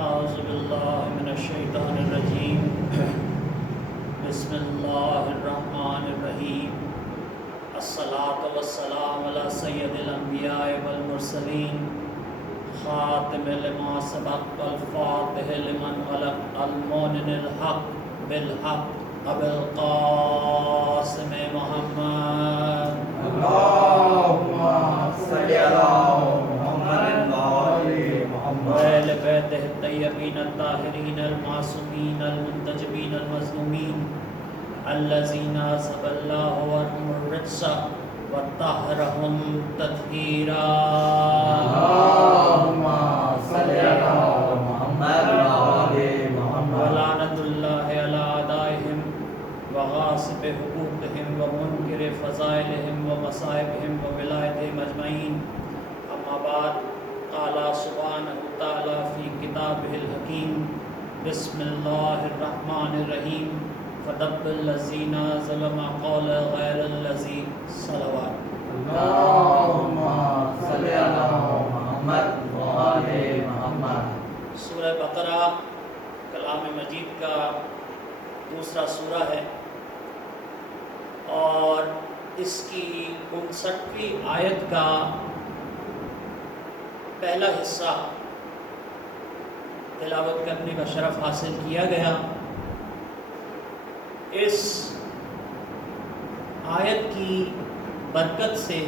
اعوذ باللہ من الشیطان الرجیم بسم اللہ الرحمن الرحیم الصلاۃ والسلام علی سید الانبیاء والمرسلین خاتم لما سبق والفاتح لمن علق المعلن الحق بالحق ابو القاسم محمد اللهم صل على محمد وآل محمد وآل بیتہ الطیبین الطاہرین المعصومین المنتجبین المظلومین الذین اذهب اللہ عنہم الرجس وطہرہم تطہیرا اللهم صل على محمد وآل محمد ولعنۃ اللہ علی اعدائہم وغاصب حقوقہم ومنکر فضائلہم ومصائبہم وولایتہم اجمعین. اما بعد، قال سبحانہ تعالی فی کتابہ الحکیم بسم اللہ الرحمن الرحیم فدب الذین ظلموا قولا غیر الذی صلوات. اللهم صل على محمد وآل محمد. سورہ بقرہ کلام مجید کا دوسرا سورہ ہے اور اس کی 59ویں آیت کا پہلا حصہ تلاوت کرنے کا شرف حاصل کیا گیا. اس آیت کی برکت سے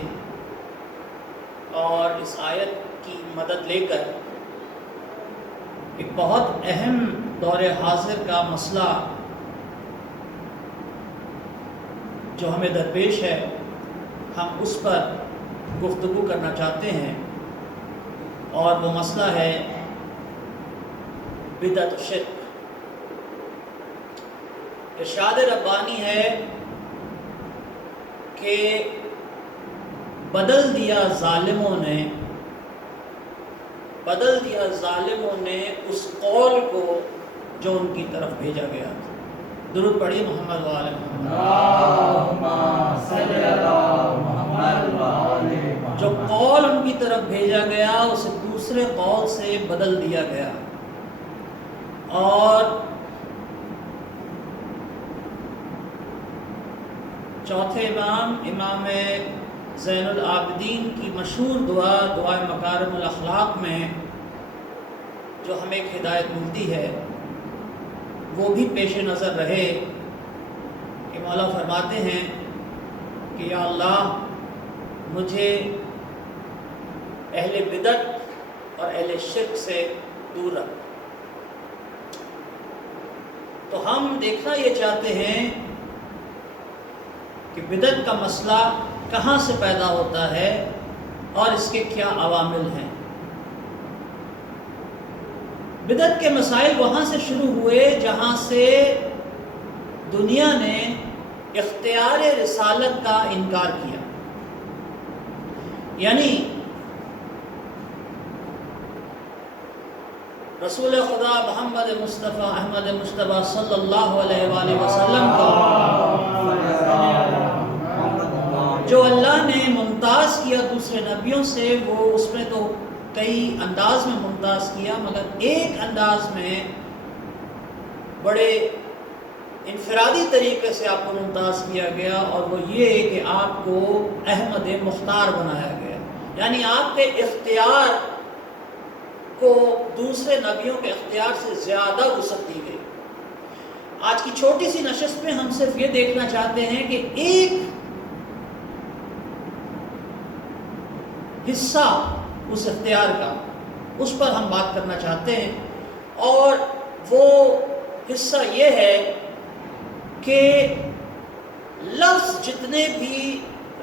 اور اس آیت کی مدد لے کر ایک بہت اہم دور حاضر کا مسئلہ جو ہمیں درپیش ہے، ہم اس پر گفتگو کرنا چاہتے ہیں، اور وہ مسئلہ ہے بدعت و شرک. ارشاد ربانی ہے کہ بدل دیا ظالموں نے اس قول کو جو ان کی طرف بھیجا گیا تھا. درود پڑھیے محمد وآل محمد. اللهم صل على محمد وآل محمد. جو قول ان کی طرف بھیجا گیا اسے دوسرے قول سے بدل دیا گیا. اور چوتھے امام زین العابدین کی مشہور دعائے مکارم الاخلاق میں جو ہمیں ایک ہدایت ملتی ہے وہ بھی پیش نظر رہے کہ مولا فرماتے ہیں کہ یا اللہ مجھے اہل بدعت اور اہل شرک سے دور رکھ. تو ہم دیکھنا یہ چاہتے ہیں کہ بدعت کا مسئلہ کہاں سے پیدا ہوتا ہے اور اس کے کیا عوامل ہیں. بدعت کے مسائل وہاں سے شروع ہوئے جہاں سے دنیا نے اختیار رسالت کا انکار کیا. یعنی رسول خدا محمد مصطفیٰ احمد مصطفیٰ صلی اللہ علیہ وآلہ وسلم کو جو اللہ نے ممتاز کیا دوسرے نبیوں سے، وہ اس میں تو کئی انداز میں ممتاز کیا، مگر ایک انداز میں بڑے انفرادی طریقے سے آپ کو ممتاز کیا گیا، اور وہ یہ کہ آپ کو احمد مختار بنایا گیا. یعنی آپ کے اختیار کو دوسرے نبیوں کے اختیار سے زیادہ وسعت دی گئی. آج کی چھوٹی سی نشست میں ہم صرف یہ دیکھنا چاہتے ہیں کہ ایک حصہ اس اختیار کا، اس پر ہم بات کرنا چاہتے ہیں، اور وہ حصہ یہ ہے کہ لفظ جتنے بھی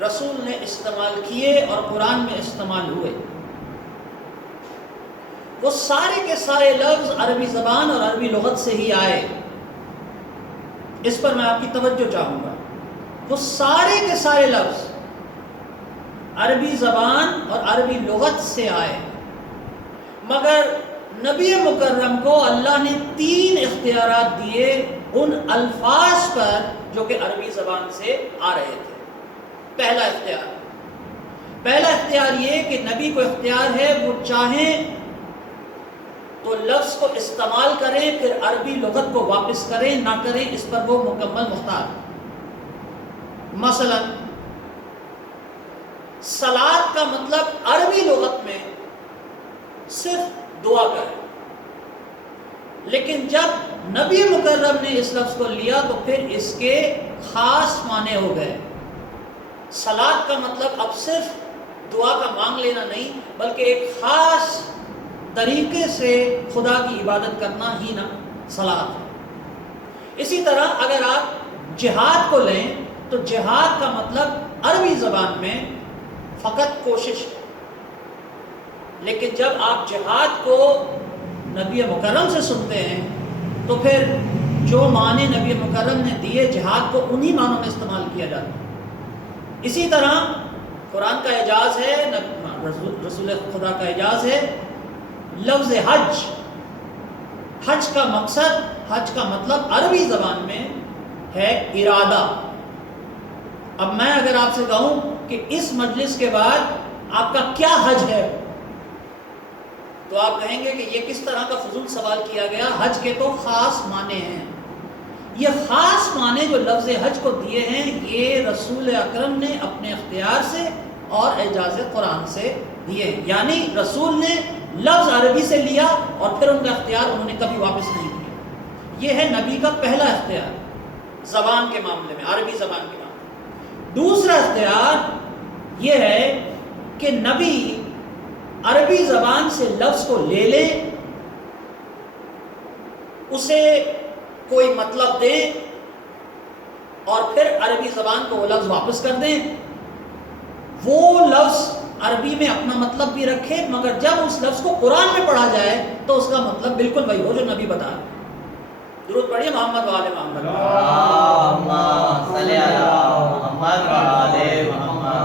رسول نے استعمال کیے اور قرآن میں استعمال ہوئے، وہ سارے کے سارے لفظ عربی زبان اور عربی لغت سے ہی آئے. اس پر میں آپ کی توجہ چاہوں گا. وہ سارے کے سارے لفظ عربی زبان اور عربی لغت سے آئے، مگر نبی مکرم کو اللہ نے 3 اختیارات دیے ان الفاظ پر جو کہ عربی زبان سے آ رہے تھے. پہلا اختیار یہ کہ نبی کو اختیار ہے وہ چاہیں تو لفظ کو استعمال کریں پھر عربی لغت کو واپس کریں نہ کریں اس پر وہ مکمل مختار. مثلا صلاۃ کا مطلب عربی لغت میں صرف دعا کا ہے، لیکن جب نبی مکرم نے اس لفظ کو لیا تو پھر اس کے خاص معنی ہو گئے. صلاۃ کا مطلب اب صرف دعا کا مانگ لینا نہیں بلکہ ایک خاص طریقے سے خدا کی عبادت کرنا ہی نا صلاۃ ہے. اسی طرح اگر آپ جہاد کو لیں تو جہاد کا مطلب عربی زبان میں فقط کوشش ہے، لیکن جب آپ جہاد کو نبی مکرم سے سنتے ہیں تو پھر جو معنی نبی مکرم نے دیے جہاد کو انہی معنوں میں استعمال کیا جاتا ہے. اسی طرح قرآن کا اعجاز ہے، رسول خدا کا اعجاز ہے لفظ حج. حج کا مقصد، حج کا مطلب عربی زبان میں ہے ارادہ. اب میں اگر آپ سے کہوں کہ اس مجلس کے بعد آپ کا کیا حج ہے تو آپ کہیں گے کہ یہ کس طرح کا فضول سوال کیا گیا. حج کے تو خاص معنی ہیں. یہ خاص معنی جو لفظ حج کو دیے ہیں یہ رسول اکرم نے اپنے اختیار سے اور اعجاز قرآن سے دیے ہیں. یعنی رسول نے لفظ عربی سے لیا اور پھر ان کا اختیار انہوں نے کبھی واپس نہیں کیا. یہ ہے نبی کا پہلا اختیار زبان کے معاملے میں، عربی زبان کے معاملے میں. دوسرا اختیار یہ ہے کہ نبی عربی زبان سے لفظ کو لے لیں، اسے کوئی مطلب دیں اور پھر عربی زبان کو وہ لفظ واپس کر دیں. وہ لفظ عربی میں اپنا مطلب بھی رکھے مگر جب اس لفظ کو قرآن میں پڑھا جائے تو اس کا مطلب بالکل وہی ہو جو نبی بتا رہے. درود پڑھیے محمد و آل محمد.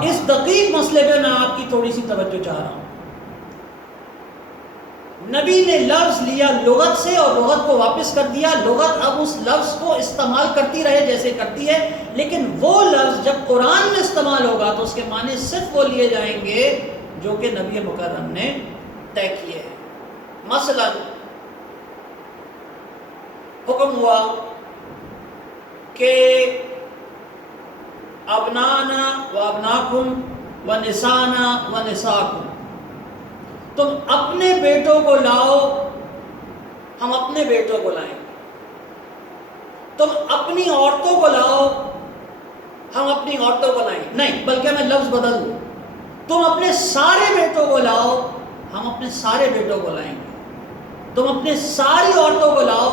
اس دقیق مسئلے پہ میں آپ کی تھوڑی سی توجہ چاہ رہا ہوں. نبی نے لفظ لیا لغت سے اور لغت کو واپس کر دیا. لغت اب اس لفظ کو استعمال کرتی رہے جیسے کرتی ہے، لیکن وہ لفظ جب قرآن میں استعمال ہوگا تو اس کے معنی صرف وہ لیے جائیں گے جو کہ نبی مکرم نے طے کیے ہیں. مثلا حکم ہوا کہ ابنانا و ابناکم و نسانا و نساکم، تم اپنے بیٹوں کو لاؤ ہم اپنے بیٹوں کو لائیں. تم اپنی عورتوں کو لاؤ ہم اپنی عورتوں کو لائیں. نہیں، بلکہ میں لفظ بدل دوں. تم اپنے سارے بیٹوں کو لاؤ ہم اپنے سارے بیٹوں کو لائیں گے. تم اپنے ساری عورتوں کو لاؤ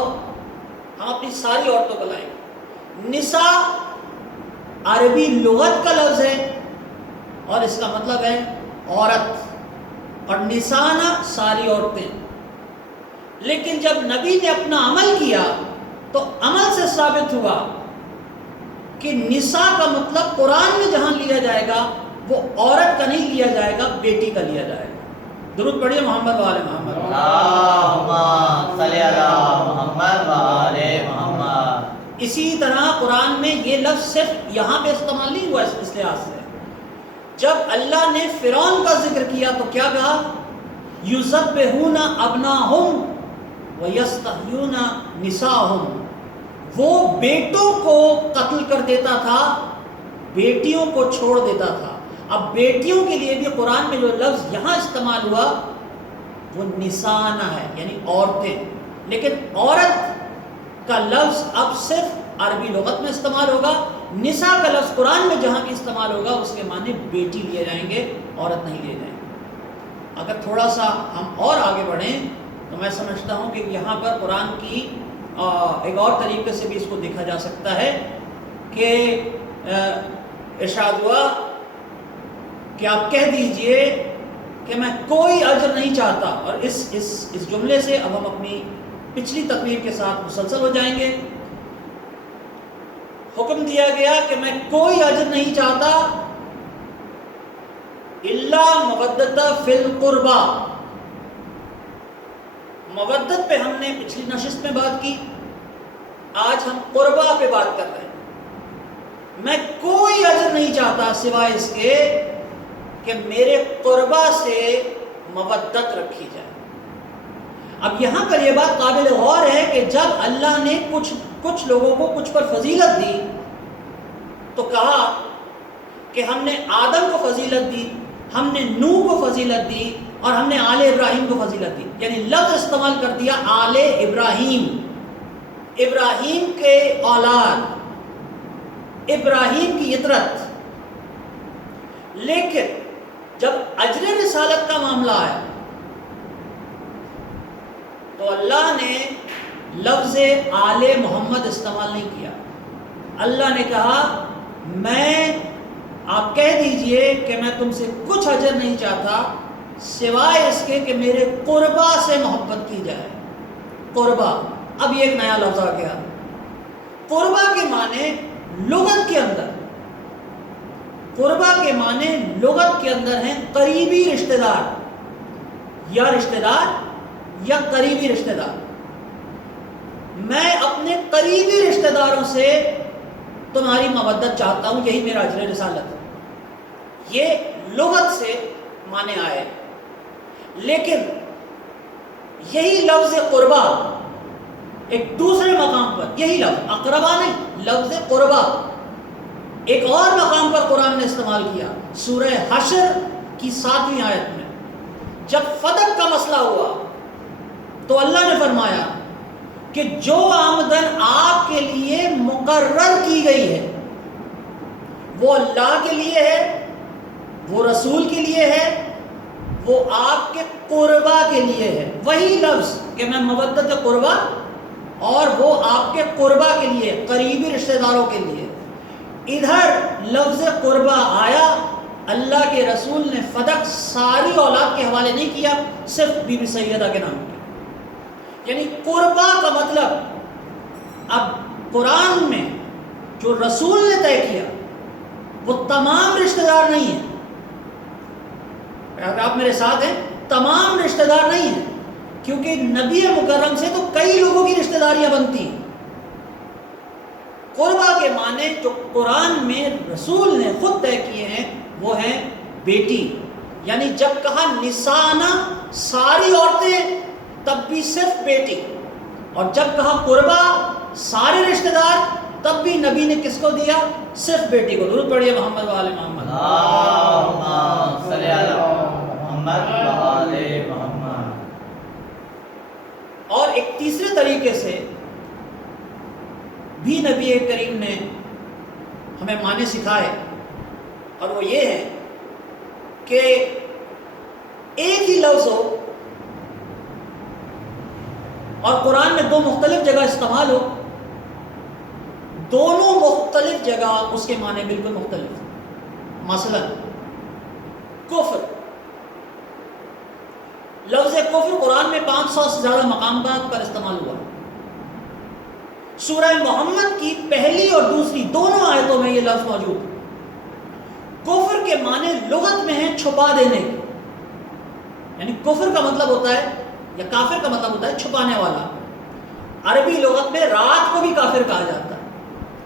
ہم اپنی ساری عورتوں کو لائیں گے. نساء عربی لغت کا لفظ ہے اور اس کا مطلب ہے عورت، اور نسانا ساری عورتیں. لیکن جب نبی نے اپنا عمل کیا تو عمل سے ثابت ہوا کہ نساء کا مطلب قرآن میں جہاں لیا جائے گا وہ عورت کا نہیں لیا جائے گا، بیٹی کا لیا جائے گا. درود پڑھیے محمد و آل محمد. اللہم صلی علی محمد و آل محمد. اسی طرح قرآن میں یہ لفظ صرف یہاں پہ استعمال نہیں ہوا. اس لحاظ سے جب اللہ نے فرعون کا ذکر کیا تو کیا کہا؟ یذبحون ابناہم ویستحیون نساءہم. وہ بیٹوں کو قتل کر دیتا تھا، بیٹیوں کو چھوڑ دیتا تھا. اب بیٹیوں کے لیے بھی قرآن میں جو لفظ یہاں استعمال ہوا وہ نسانا ہے، یعنی عورتیں. لیکن عورت کا لفظ اب صرف عربی لغت میں استعمال ہوگا. نساء کا لفظ قرآن میں جہاں بھی استعمال ہوگا اس کے معنی بیٹی لیے جائیں گے، عورت نہیں لیے جائیں گے. اگر تھوڑا سا ہم اور آگے بڑھیں تو میں سمجھتا ہوں کہ یہاں پر قرآن کی ایک اور طریقے سے بھی اس کو دیکھا جا سکتا ہے کہ ارشاد ہوا کہ آپ کہہ دیجئے کہ میں کوئی اجر نہیں چاہتا. اور اس جملے سے اب ہم اپنی پچھلی تقریر کے ساتھ مسلسل ہو جائیں گے. حکم دیا گیا کہ میں کوئی اجر نہیں چاہتا الا مودۃ فی القربى. مودت پہ ہم نے پچھلی نشست میں بات کی، آج ہم قربا پہ بات کر رہے ہیں. میں کوئی اجر نہیں چاہتا سوائے اس کے کہ میرے قربا سے مودت رکھی جائے. اب یہاں پر یہ بات قابل غور ہے کہ جب اللہ نے کچھ لوگوں کو کچھ پر فضیلت دی تو کہا کہ ہم نے آدم کو فضیلت دی، ہم نے نوح کو فضیلت دی اور ہم نے آل ابراہیم کو فضیلت دی، یعنی لفظ استعمال کر دیا آل ابراہیم، ابراہیم کے اولاد، ابراہیم کی اطرت۔ لیکن جب اجر رسالت کا معاملہ آیا تو اللہ نے لفظ آل محمد استعمال نہیں کیا۔ اللہ نے کہا آپ کہہ دیجئے کہ میں تم سے کچھ اجر نہیں چاہتا سوائے اس کے کہ میرے قربا سے محبت کی جائے۔ قربا، اب یہ ایک نیا لفظ آ گیا۔ قربا کے معنی لغت کے اندر، قربا کے معنی لغت کے اندر ہیں قریبی رشتہ دار، یا رشتہ دار یا قریبی رشتہ دار۔ میں اپنے قریبی رشتہ داروں سے تمہاری مودت چاہتا ہوں، یہی میرا اجر رسالت ہے۔ یہ لغت سے معنی آئے، لیکن یہی لفظ قربا ایک دوسرے مقام پر، یہی لفظ اقربا نہیں، لفظ قربا ایک اور مقام پر قرآن نے استعمال کیا، سورہ حشر کی 7ویں آیت میں۔ جب فتح کا مسئلہ ہوا تو اللہ نے فرمایا کہ جو آمدن آپ کے لیے مقرر کی گئی ہے وہ اللہ کے لیے ہے، وہ رسول کے لیے ہے، وہ آپ کے قربا کے لیے ہے۔ وہی لفظ کہ میں مودت قربا، اور وہ آپ کے قربا کے لیے، قریبی رشتہ داروں کے لیے۔ ادھر لفظ قربا آیا، اللہ کے رسول نے فدق ساری اولاد کے حوالے نہیں کیا، صرف بی بی سیدہ کے نام کیا۔ یعنی قربا کا مطلب اب قرآن میں جو رسول نے طے کیا وہ تمام رشتہ دار نہیں ہیں۔ اگر آپ میرے ساتھ ہیں، تمام رشتہ دار نہیں ہیں، کیونکہ نبی مکرم سے تو کئی لوگوں کی رشتہ داریاں بنتی ہیں۔ قربا کے معنی جو قرآن میں رسول نے خود طے کیے ہیں وہ ہیں بیٹی، یعنی جب کہا نسانا ساری عورتیں تب بھی صرف بیٹی، اور جب کہا قربا سارے رشتہ دار تب بھی نبی نے کس کو دیا؟ صرف بیٹی کو۔ درود پڑھیے محمد و آل محمد۔ اللہم صلی علی محمد و آل محمد۔ اور ایک تیسرے طریقے سے بھی نبی کریم نے ہمیں معنی سکھائے، اور وہ یہ ہے کہ ایک ہی لفظ ہو اور قرآن میں دو مختلف جگہ استعمال ہو، دونوں مختلف جگہ اس کے معنی بالکل مختلف۔ مثلا کفر، لفظ کفر قرآن میں 500 سے زیادہ مقامات پر استعمال ہوا۔ سورہ محمد کی پہلی اور دوسری دونوں آیتوں میں یہ لفظ موجود ہے۔ کفر کے معنی لغت میں ہے چھپا دینے کے، یعنی کفر کا مطلب ہوتا ہے، یا کافر کا مطلب ہوتا ہے چھپانے والا۔ عربی لغت میں رات کو بھی کافر کہا جاتا ہے،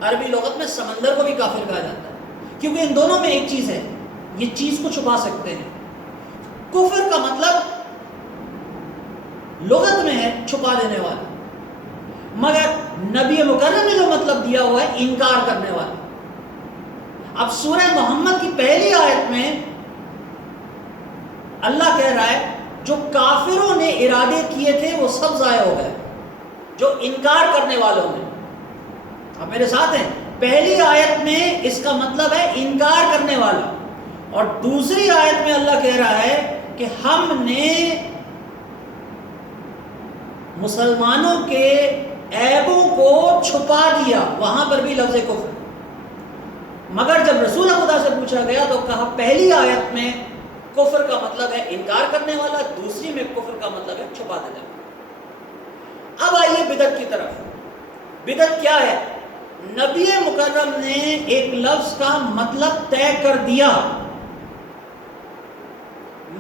عربی لغت میں سمندر کو بھی کافر کہا جاتا ہے، کیونکہ ان دونوں میں ایک چیز ہے، یہ چیز کو چھپا سکتے ہیں۔ کفر کا مطلب لغت میں ہے چھپا دینے والا، مگر نبی مکرم نے جو مطلب دیا ہوا ہے انکار کرنے والا۔ اب سورہ محمد کی پہلی آیت میں اللہ کہہ رہا ہے جو کافروں نے ارادے کیے تھے وہ سب ضائع ہو گئے، جو انکار کرنے والوں نے۔ اب میرے ساتھ ہیں، پہلی آیت میں اس کا مطلب ہے انکار کرنے والا، اور دوسری آیت میں اللہ کہہ رہا ہے کہ ہم نے مسلمانوں کے عیبوں کو چھپا دیا، وہاں پر بھی لفظ کفر۔ مگر جب رسول خدا سے پوچھا گیا تو کہا پہلی آیت میں کفر کا مطلب ہے انکار کرنے والا، دوسری میں کفر کا مطلب ہے چھپا دینے والا۔ اب آئیے بدعت کی طرف۔ بدعت کیا ہے؟ نبی مکرم نے ایک لفظ کا مطلب طے کر دیا،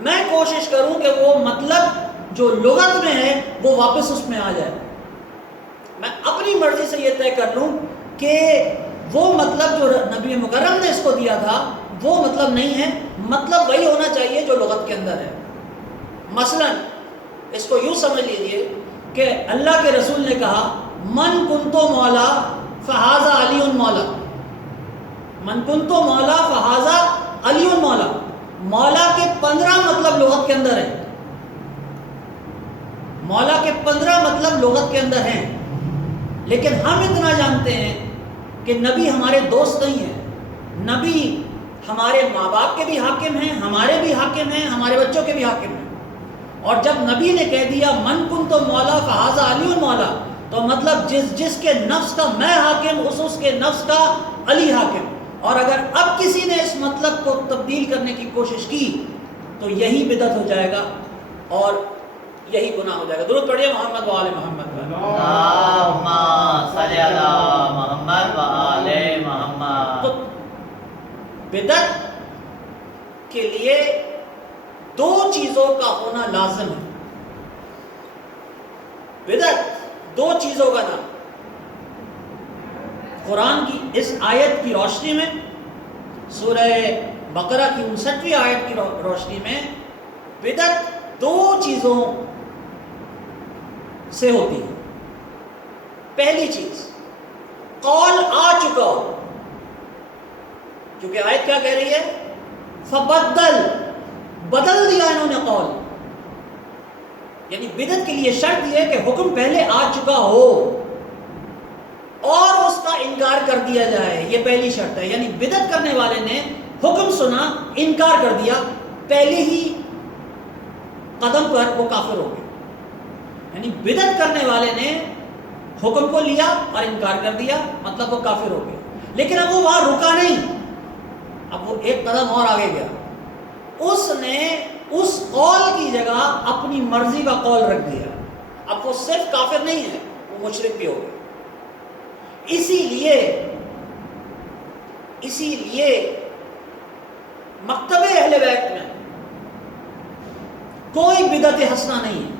میں کوشش کروں کہ وہ مطلب جو لغت میں ہے وہ واپس اس میں آ جائے، میں اپنی مرضی سے یہ طے کر لوں کہ وہ مطلب جو نبی مکرم نے اس کو دیا تھا وہ مطلب نہیں ہے، مطلب وہی ہونا چاہیے جو لغت کے اندر ہے۔ مثلا اس کو یوں سمجھ لیجئے کہ اللہ کے رسول نے کہا من کنتو مولا فہذا علی مولا، من کنتو مولا فہذا علی مولا۔ مولا کے 15 مطلب لغت کے اندر ہے، مولا کے 15 مطلب لغت کے اندر ہیں، لیکن ہم اتنا جانتے ہیں کہ نبی ہمارے دوست نہیں ہیں، نبی ہمارے ماں باپ کے بھی حاکم ہیں، ہمارے بھی حاکم ہیں، ہمارے بچوں کے بھی حاکم ہیں۔ اور جب نبی نے کہہ دیا من کنتو مولا فہذا علی مولا، تو مطلب جس کے نفس کا میں حاکم، اس کے نفس کا علی حاکم۔ اور اگر اب کسی نے اس مطلب کو تبدیل کرنے کی کوشش کی تو یہی بدعت ہو جائے گا اور یہی گناہ ہو جائے گا۔ درود پڑھیے محمد و آل محمد۔ اللہم صلی علی محمد و آل محمد۔ تو بدعت کے لیے 2 چیزوں کا ہونا لازم ہے۔ بدعت 2 چیزوں کا نام، قرآن کی اس آیت کی روشنی میں، سورہ بقرہ کی 59ویں آیت کی روشنی میں، بدعت 2 چیزوں سے ہوتی ہے۔ پہلی چیز قول آ چکا ہو، کیونکہ آیت کیا کہہ رہی ہے؟ فبدل، بدل دیا انہوں نے قول، یعنی بدعت کے لیے شرط یہ ہے کہ حکم پہلے آ چکا ہو اور اس کا انکار کر دیا جائے، یہ پہلی شرط ہے۔ یعنی بدعت کرنے والے نے حکم سنا، انکار کر دیا، پہلے ہی قدم پر وہ کافر ہو گئے۔ یعنی بدعت کرنے والے نے حکم کو لیا اور انکار کر دیا، مطلب وہ کافر ہو گئے۔ لیکن اب وہ وہاں رکا نہیں، اب وہ ایک قدم اور آگے گیا، اس نے اس قول کی جگہ اپنی مرضی کا قول رکھ دیا۔ اب وہ صرف کافر نہیں ہے، وہ مشرک بھی ہو گئے۔ اسی لیے مکتب اہل بیت میں کوئی بدعت حسنہ نہیں ہے،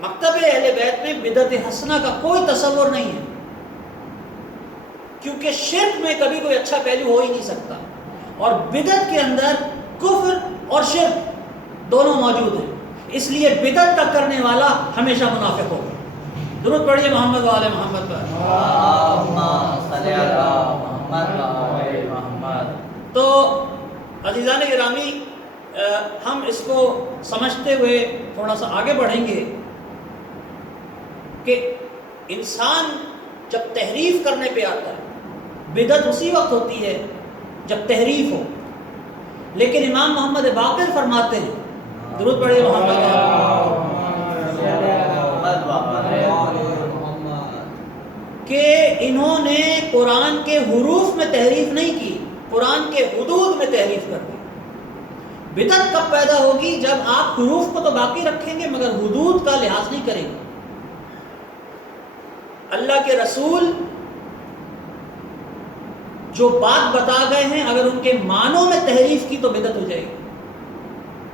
مکتب اہل بیت میں بدعت حسنہ کا کوئی تصور نہیں ہے، کیونکہ شرک میں کبھی کوئی اچھا پہلو ہو ہی نہیں سکتا، اور بدعت کے اندر کفر اور شرک دونوں موجود ہیں، اس لیے بدعت کا کرنے والا ہمیشہ منافق ہوگا۔ درود پڑھیے محمد و آل محمد پر۔ اللہم صلی علی محمد و آل محمد۔ تو عزیزان گرامی، ہم اس کو سمجھتے ہوئے تھوڑا سا آگے بڑھیں گے کہ انسان جب تحریف کرنے پہ آتا ہے، بدعت اسی وقت ہوتی ہے جب تحریف ہو، لیکن امام محمد باقر فرماتے ہیں، درود پڑھیے محمد کہ انہوں نے قرآن کے حروف میں تحریف نہیں کی، قرآن کے حدود میں تحریف کر دی۔ بدعت کب پیدا ہوگی؟ جب آپ حروف کو تو باقی رکھیں گے مگر حدود کا لحاظ نہیں کریں گے۔ اللہ کے رسول جو بات بتا گئے ہیں، اگر ان کے معنوں میں تحریف کی تو بدعت ہو جائے گی۔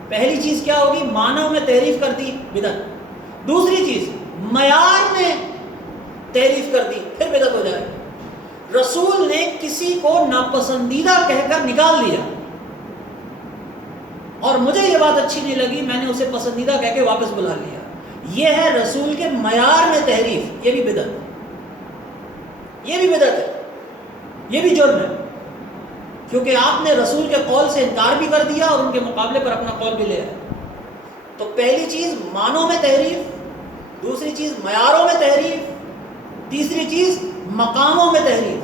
پہلی چیز کیا ہوگی؟ معنوں میں تحریف کر دی، بدعت۔ دوسری چیز معیار میں تحریف کر دی، پھر بدعت ہو جائے گی۔ رسول نے کسی کو ناپسندیدہ کہہ کر نکال لیا اور مجھے یہ بات اچھی نہیں لگی، میں نے اسے پسندیدہ کہہ کے واپس بلا لیا، یہ ہے رسول کے معیار میں تحریف، یہ بھی بدعت، یہ بھی بدعت ہے، یہ بھی جرم ہے، کیونکہ آپ نے رسول کے قول سے انکار بھی کر دیا اور ان کے مقابلے پر اپنا قول بھی لے آیا۔ تو پہلی چیز معنوں میں تحریف، دوسری چیز معیاروں میں تحریف، تیسری چیز مقاموں میں تحریف۔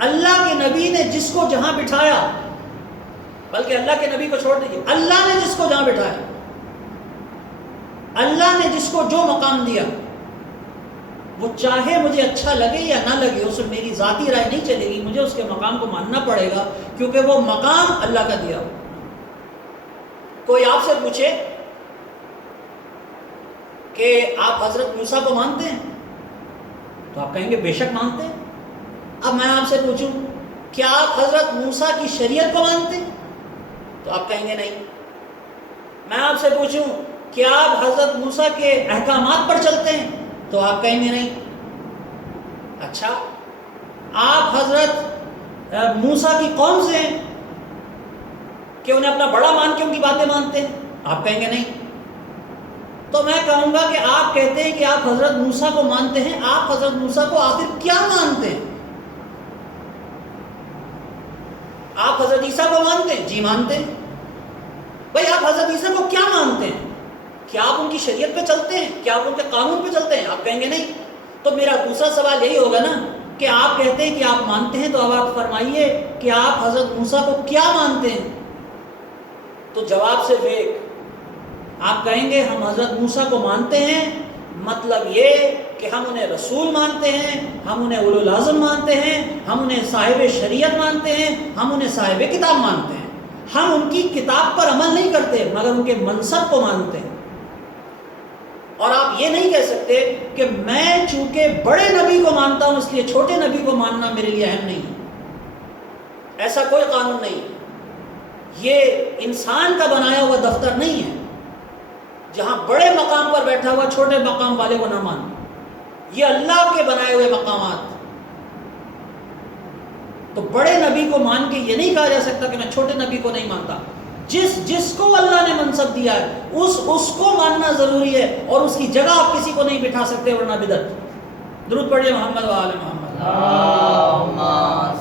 اللہ کے نبی نے جس کو جہاں بٹھایا، بلکہ اللہ کے نبی کو چھوڑ دیجیے، اللہ نے جس کو جہاں بٹھایا، اللہ نے جس کو جو مقام دیا، وہ چاہے مجھے اچھا لگے یا نہ لگے، اس میں میری ذاتی رائے نہیں چلے گی، مجھے اس کے مقام کو ماننا پڑے گا، کیونکہ وہ مقام اللہ کا دیا ہو۔ کوئی آپ سے پوچھے کہ آپ حضرت موسیٰ کو مانتے ہیں تو آپ کہیں گے بے شک مانتے ہیں۔ اب میں آپ سے پوچھوں کیا آپ حضرت موسیٰ کی شریعت کو مانتے ہیں تو آپ کہیں گے نہیں۔ میں آپ سے پوچھوں کیا آپ حضرت موسیٰ کے احکامات پر چلتے ہیں تو آپ کہیں گے نہیں۔ اچھا، آپ حضرت موسیٰ کی قوم سے ہیں کہ انہیں اپنا بڑا مان کے ان کی باتیں مانتے ہیں آپ کہیں گے نہیں. تو میں کہوں گا کہ آپ کہتے ہیں کہ آپ حضرت موسیٰ کو مانتے ہیں، آپ حضرت موسیٰ کو آخر کیا مانتے ہیں؟ آپ حضرت عیسیٰ کو مانتے ہیں؟ جی مانتے ہیں. بھائی آپ حضرت عیسیٰ کو کیا مانتے ہیں؟ کیا آپ ان کی شریعت پہ چلتے ہیں؟ کیا آپ ان کے قانون پہ چلتے ہیں؟ آپ کہیں گے نہیں. تو میرا دوسرا سوال یہی ہوگا نا کہ آپ کہتے ہیں کہ آپ مانتے ہیں، تو اب آپ فرمائیے کہ آپ حضرت موسیٰ کو کیا مانتے ہیں؟ تو جواب صرف ایک، آپ کہیں گے ہم حضرت موسیٰ کو مانتے ہیں، مطلب یہ کہ ہم انہیں رسول مانتے ہیں، ہم انہیں اولو العزم مانتے ہیں، ہم انہیں صاحب شریعت مانتے ہیں، ہم انہیں صاحب کتاب مانتے ہیں. ہم ان کی کتاب پر عمل نہیں کرتے مگر ان کے منصب کو مانتے ہیں. اور آپ یہ نہیں کہہ سکتے کہ میں چونکہ بڑے نبی کو مانتا ہوں اس لیے چھوٹے نبی کو ماننا میرے لیے اہم نہیں ہے. ایسا کوئی قانون نہیں. یہ انسان کا بنایا ہوا دفتر نہیں ہے جہاں بڑے مقام پر بیٹھا ہوا چھوٹے مقام والے کو نہ مانو. یہ اللہ کے بنائے ہوئے مقامات. تو بڑے نبی کو مان کے یہ نہیں کہا جا سکتا کہ میں چھوٹے نبی کو نہیں مانتا. جس کو اللہ نے منصب دیا ہے اس کو ماننا ضروری ہے، اور اس کی جگہ آپ کسی کو نہیں بٹھا سکتے ورنہ بدعت. درود پڑھیے محمد و آل محمد. اللہم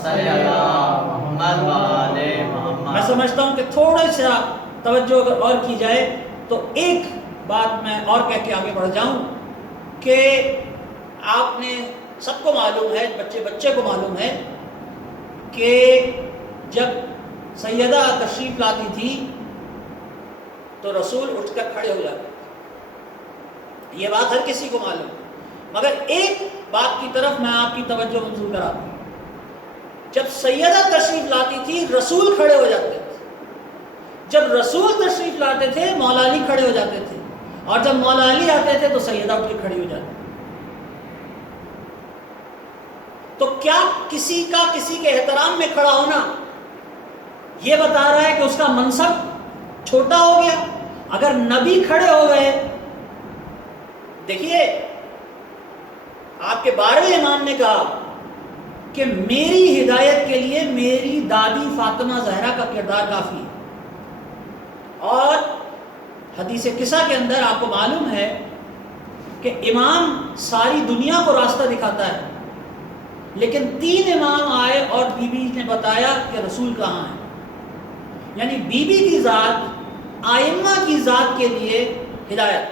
صلی علی محمد و آل محمد. میں سمجھتا ہوں کہ تھوڑا سا توجہ اگر اور کی جائے تو ایک بات میں اور کہہ کے آگے بڑھ جاؤں کہ آپ نے سب کو معلوم ہے، بچے کو معلوم ہے کہ جب سیدہ تشریف لاتی تھی تو رسول اٹھ کر کھڑے ہو جاتے. یہ بات ہر کسی کو معلوم، مگر ایک بات کی طرف میں آپ کی توجہ منظور کراتا ہوں. جب سیدہ تشریف لاتی تھی رسول کھڑے ہو جاتے تھے. جب رسول تشریف لاتے تھے مولا علی کھڑے ہو جاتے تھے، اور جب مولا علی آتے تھے تو سیدہ اٹھ کے کھڑی ہو جاتی. تو کیا کسی کا کسی کے احترام میں کھڑا ہونا یہ بتا رہا ہے کہ اس کا منصب چھوٹا ہو گیا؟ اگر نبی کھڑے ہو گئے، دیکھیے آپ کے 12ویں امام نے کہا کہ میری ہدایت کے لیے میری دادی فاطمہ زہرا کا کردار کافی ہے. اور حدیث قصہ کے اندر آپ کو معلوم ہے کہ امام ساری دنیا کو راستہ دکھاتا ہے، لیکن 3 امام آئے اور بی بی نے بتایا کہ رسول کہاں ہے. یعنی بی بی کی ذات آئمہ کی ذات کے لیے ہدایت.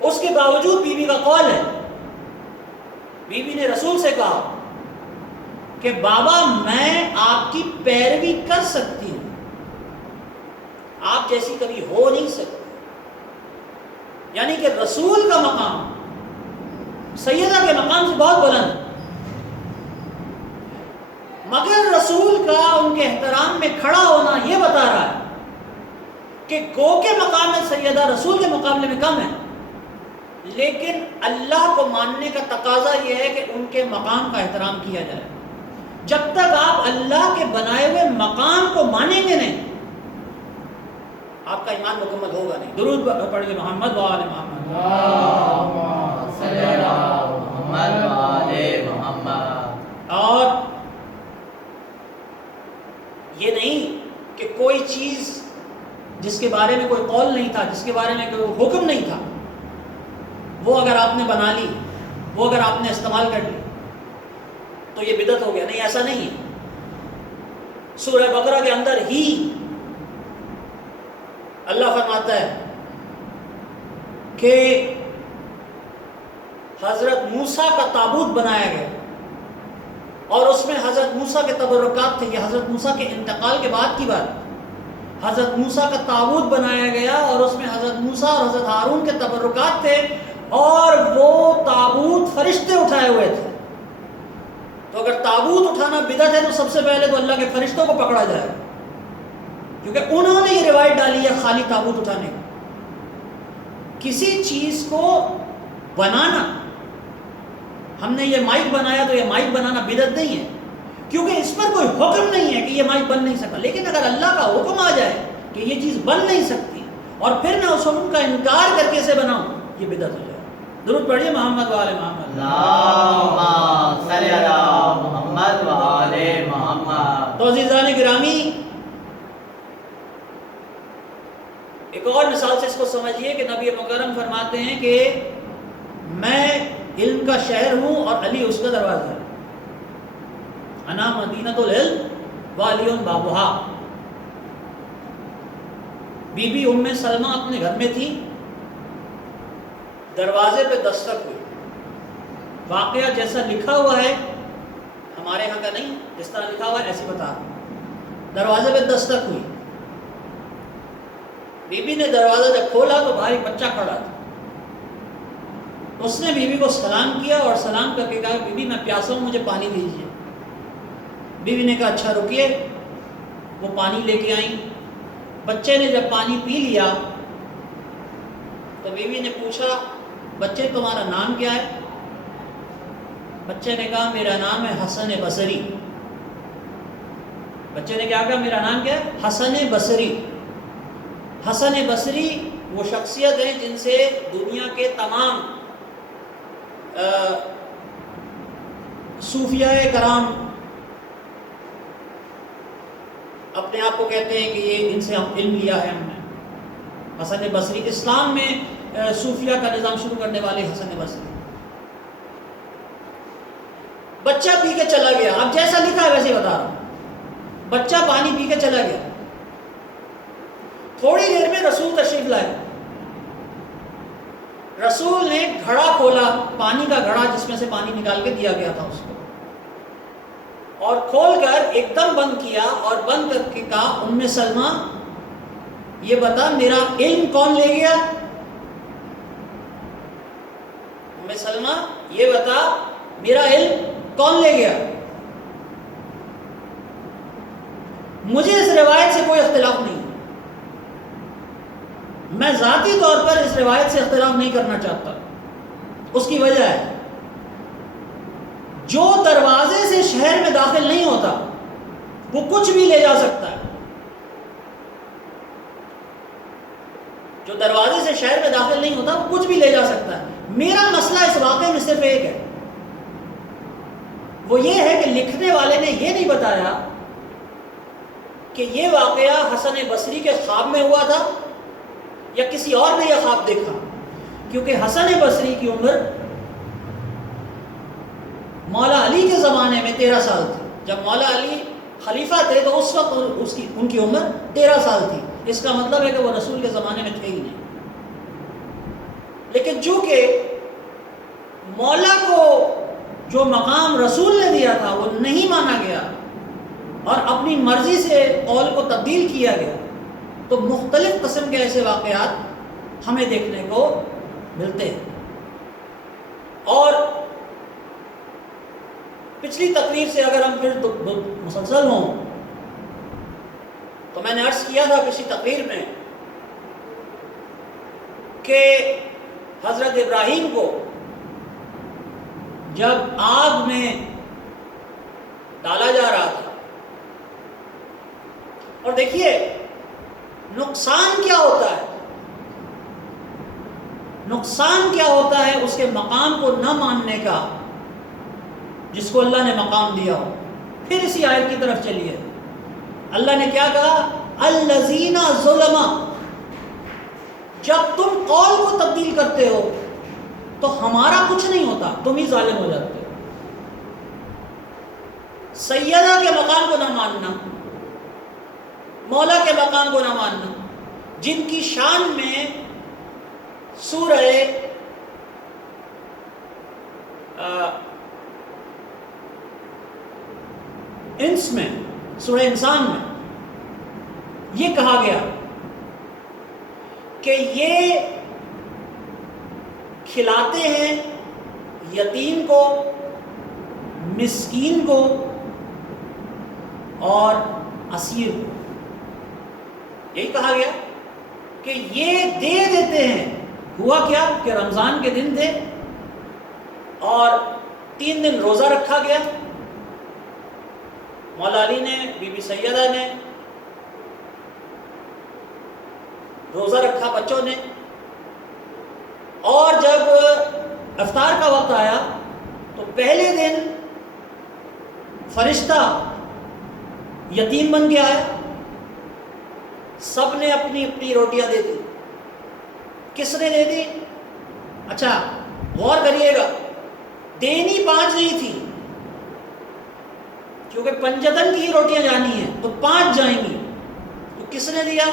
اس کے باوجود بی بی کا قول ہے، بی بی نے رسول سے کہا کہ بابا میں آپ کی پیروی کر سکتی ہوں، آپ جیسی کبھی ہو نہیں سکتی. یعنی کہ رسول کا مقام سیدہ کے مقام سے بہت بلند، مگر رسول کا ان کے احترام میں کھڑا ہونا یہ بتا رہا ہے کہ گو کے مقام میں سیدہ رسول کے مقابلے میں کم ہے، لیکن اللہ کو ماننے کا تقاضا یہ ہے کہ ان کے مقام کا احترام کیا جائے. جب تک آپ اللہ کے بنائے ہوئے مقام کو مانیں گے نہیں، آپ کا ایمان مکمل ہوگا نہیں. درود پڑھیے محمد و آل محمد. اللہم صلی علی محمد و آل محمد. اور یہ نہیں کہ کوئی چیز جس کے بارے میں کوئی قول نہیں تھا، جس کے بارے میں کوئی حکم نہیں تھا، وہ اگر آپ نے بنا لی، وہ اگر آپ نے استعمال کر لی تو یہ بدعت ہو گیا. نہیں، ایسا نہیں ہے. سورہ بقرہ کے اندر ہی اللہ فرماتا ہے کہ حضرت موسیٰ کا تابوت بنایا گیا اور اس میں حضرت موسیٰ کے تبرکات تھے. یہ حضرت موسیٰ کے انتقال کے بعد کی بات. حضرت موسیٰ کا تابوت بنایا گیا اور اس میں حضرت موسیٰ اور حضرت ہارون کے تبرکات تھے، اور وہ تابوت فرشتے اٹھائے ہوئے تھے. تو اگر تابوت اٹھانا بدعت ہے تو سب سے پہلے تو اللہ کے فرشتوں کو پکڑا جائے، کیونکہ انہوں نے یہ روایت ڈالی ہے خالی تابوت اٹھانے کی. کسی چیز کو بنانا، ہم نے یہ مائک بنایا تو یہ مائک بنانا بدعت نہیں ہے، کیونکہ اس پر کوئی حکم نہیں ہے کہ یہ مائک بن نہیں سکتا. لیکن اگر اللہ کا حکم آ جائے کہ یہ چیز بن نہیں سکتی اور پھر میں اس حکم کا انکار کر کے اسے بناؤں، یہ بدعت ہو جائے. درود پڑھیے محمد و آل محمد. اللہم صلی علی محمد و آل محمد. تو عزیزان گرامی، ایک اور مثال سے اس کو سمجھیے کہ نبی مکرم فرماتے ہیں کہ میں علم کا شہر ہوں اور علی اس کا دروازہ ہے. انا مدینۃ العلم وعلی بابھا. بی بی ام سلمہ اپنے گھر میں تھی، دروازے پہ دستک ہوئی. واقعہ جیسا لکھا ہوا ہے، ہمارے یہاں کا نہیں، جس طرح لکھا ہوا ہے ایسے بتا رہا ہوں. دروازے پہ دستک ہوئی. بی بی نے دروازہ جب کھولا تو باہر ایک بچہ کھڑا تھا. اس نے بی بی کو سلام کیا اور سلام کر کے کہا بی بی میں پیاسا ہوں، مجھے پانی دیجیے. بی بی نے کہا اچھا رکیے. وہ پانی لے کے آئیں. بچے نے جب پانی پی لیا تو بی بی نے پوچھا بچے تمہارا نام کیا ہے؟ بچے نے کہا میرا نام ہے حسن بصری. بچے نے کیا کہا؟ میرا نام کیا ہے؟ حسن بصری. حسن بصری وہ شخصیت ہیں جن سے دنیا کے تمام صوفیاء کرام اپنے آپ کو کہتے ہیں کہ یہ ان سے ہم علم لیا ہے ہم نے. حسن بصری اسلام میں صوفیاء کا نظام شروع کرنے والے حسن بصری. بچہ پی کے چلا گیا. اب جیسا لکھا ہے ویسے بتا رہا ہوں. بچہ پانی پی کے چلا گیا. تھوڑی دیر میں رسول تشریف لائے. رسول نے گھڑا کھولا، پانی کا گھڑا جس میں سے پانی نکال کے دیا گیا تھا اس کو، اور کھول کر ایک دم بند کیا اور بند کر کے کہا ام سلمہ یہ بتا میرا علم کون لے گیا؟ ام سلمہ یہ بتا میرا علم کون لے گیا؟ مجھے اس روایت سے کوئی اختلاف نہیں، میں ذاتی طور پر اس روایت سے اختلاف نہیں کرنا چاہتا. اس کی وجہ ہے جو دروازے سے شہر میں داخل نہیں ہوتا وہ کچھ بھی لے جا سکتا ہے. جو دروازے سے شہر میں داخل نہیں ہوتا وہ کچھ بھی لے جا سکتا ہے. میرا مسئلہ اس واقعے میں صرف ایک ہے، وہ یہ ہے کہ لکھنے والے نے یہ نہیں بتایا کہ یہ واقعہ حسن بصری کے خواب میں ہوا تھا یا کسی اور نے یہ خواب دیکھا. کیونکہ حسن بصری کی عمر مولا علی کے زمانے میں 13 سال تھی. جب مولا علی خلیفہ تھے تو اس وقت ان کی عمر 13 سال تھی. اس کا مطلب ہے کہ وہ رسول کے زمانے میں تھے ہی نہیں. لیکن چونکہ مولا کو جو مقام رسول نے دیا تھا وہ نہیں مانا گیا اور اپنی مرضی سے قول کو تبدیل کیا گیا، تو مختلف قسم کے ایسے واقعات ہمیں دیکھنے کو ملتے ہیں. اور پچھلی تقریر سے اگر ہم پھر مسلسل ہوں تو میں نے عرض کیا تھا پچھلی تقریر میں کہ حضرت ابراہیم کو جب آگ میں ڈالا جا رہا تھا، اور دیکھیے نقصان کیا ہوتا ہے، نقصان کیا ہوتا ہے اس کے مقام کو نہ ماننے کا جس کو اللہ نے مقام دیا ہو. پھر اسی آیت کی طرف چلیے. اللہ نے کیا کہا؟ الذین ظلما. جب تم قول کو تبدیل کرتے ہو تو ہمارا کچھ نہیں ہوتا، تم ہی ظالم ہو جاتے ہو. سیدہ کے مقام کو نہ ماننا، مولا کے مقام کو نہ ماننا، جن کی شان میں سورہ انس میں، سورہ انسان میں یہ کہا گیا کہ یہ کھلاتے ہیں یتیم کو، مسکین کو اور اسیر کو. یہی کہا گیا کہ یہ دے دیتے ہیں. ہوا کیا کہ رمضان کے دن تھے اور 3 دن روزہ رکھا گیا. مولا علی نے، بی بی سیدہ نے روزہ رکھا، بچوں نے. اور جب افطار کا وقت آیا تو پہلے دن فرشتہ یتیم بن کے آیا، سب نے اپنی اپنی روٹیاں دے دی. کس نے دے دی؟ اچھا غور کریے گا، دینی 5 نہیں تھی، کیونکہ پنجتن کی ہی روٹیاں جانی ہیں تو 5 جائیں گی، تو کس نے دیا؟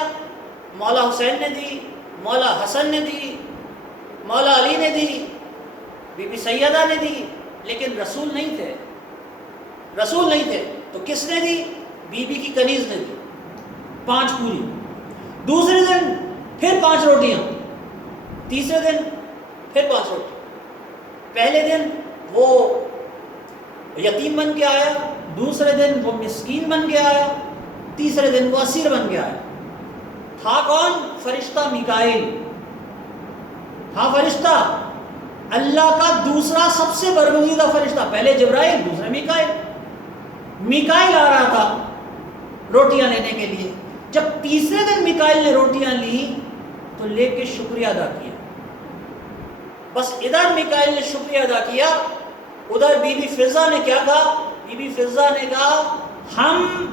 مولا حسین نے دی، مولا حسن نے دی، مولا علی نے دی، بی بی سیدہ نے دی، لیکن رسول نہیں تھے، رسول نہیں تھے، تو کس نے دی؟ بی بی کی کنیز نے دی 5 پوری۔ دوسرے دن پھر 5 روٹیاں، تیسرے دن پھر 5 روٹی۔ پہلے دن وہ یتیم بن کے آیا، دوسرے دن وہ مسکین بن کے آیا، تیسرے دن وہ اسیر بن کے آیا۔ تھا کون؟ فرشتہ میکائیل تھا، فرشتہ اللہ کا دوسرا سب سے برگزیدہ فرشتہ، پہلے جبرائیل، دوسرا میکائیل۔ میکائیل آ رہا تھا روٹیاں لینے کے لیے، جب تیسرے دن میکائیل نے روٹیاں لی تو لے کے شکریہ ادا کیا۔ بس ادھر میکائیل نے شکریہ ادا کیا، ادھر بی بی فضہ نے کیا کہا؟ بی بی فضہ نے کہا ہم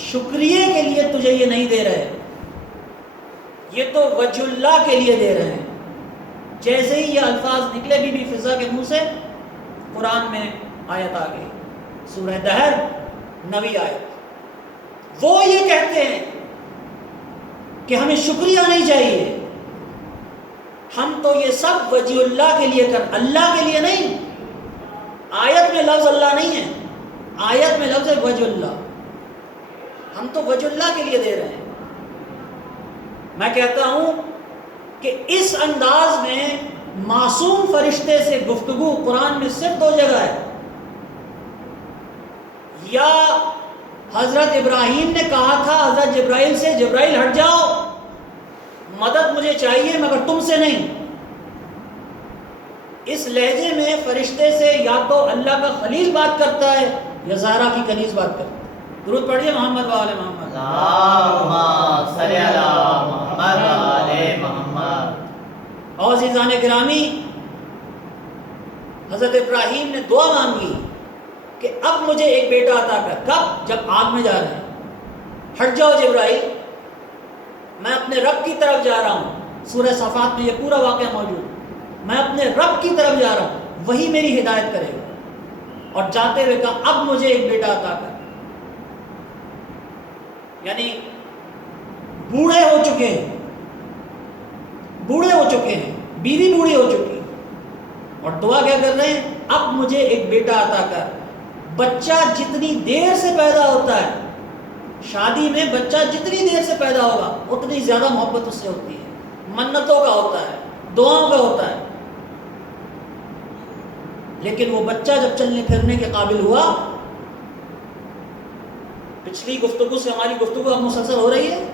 شکریہ کے لیے تجھے یہ نہیں دے رہے، یہ تو وجہ اللہ کے لیے دے رہے ہیں۔ جیسے ہی یہ الفاظ نکلے بی بی فضہ کے منہ سے، قرآن میں آیت آ گئی، سورہ دہر 9ویں آیت۔ وہ یہ کہتے ہیں کہ ہمیں شکریہ نہیں چاہیے، ہم تو یہ سب وجہ اللہ کے لیے کر، اللہ کے لیے نہیں۔ آیت میں لفظ اللہ نہیں ہے، آیت میں لفظ ہے وجہ اللہ، ہم تو وجہ اللہ کے لیے دے رہے ہیں۔ میں کہتا ہوں کہ اس انداز میں معصوم فرشتے سے گفتگو قرآن میں صرف 2 جگہ ہے، یا حضرت ابراہیم نے کہا تھا حضرت جبرائیل سے، جبرائیل ہٹ جاؤ، مدد مجھے چاہیے مگر تم سے نہیں۔ اس لہجے میں فرشتے سے یا تو اللہ کا خلیل بات کرتا ہے یا زہرا کی کنیز بات کرتا ہے۔ درود پڑھیے محمد و آل محمد۔ اللہم صلی علی محمد و آل محمد۔ اور عزیزان گرامی، حضرت ابراہیم نے دعا مانگی کہ اب مجھے ایک بیٹا عطا کر۔ کب؟ جب آگ میں جا رہے ہیں۔ ہٹ جاؤ جبرائیل، میں اپنے رب کی طرف جا رہا ہوں۔ سورہ صفات میں یہ پورا واقعہ موجود، میں اپنے رب کی طرف جا رہا ہوں، وہی میری ہدایت کرے گا۔ اور جاتے ہوئے کہا اب مجھے ایک بیٹا عطا کر۔ یعنی بوڑھے ہو چکے ہیں، بوڑھے ہو چکے ہیں، بیوی بوڑھی ہو چکی ہے، اور دعا کیا کر رہے ہیں؟ اب مجھے ایک بیٹا عطا کر۔ بچہ جتنی دیر سے پیدا ہوتا ہے، شادی میں بچہ جتنی دیر سے پیدا ہوگا اتنی زیادہ محبت اس سے ہوتی ہے، منتوں کا ہوتا ہے، دعاؤں کا ہوتا ہے۔ لیکن وہ بچہ جب چلنے پھرنے کے قابل ہوا، پچھلی گفتگو سے ہماری گفتگو اب مسلسل ہو رہی ہے،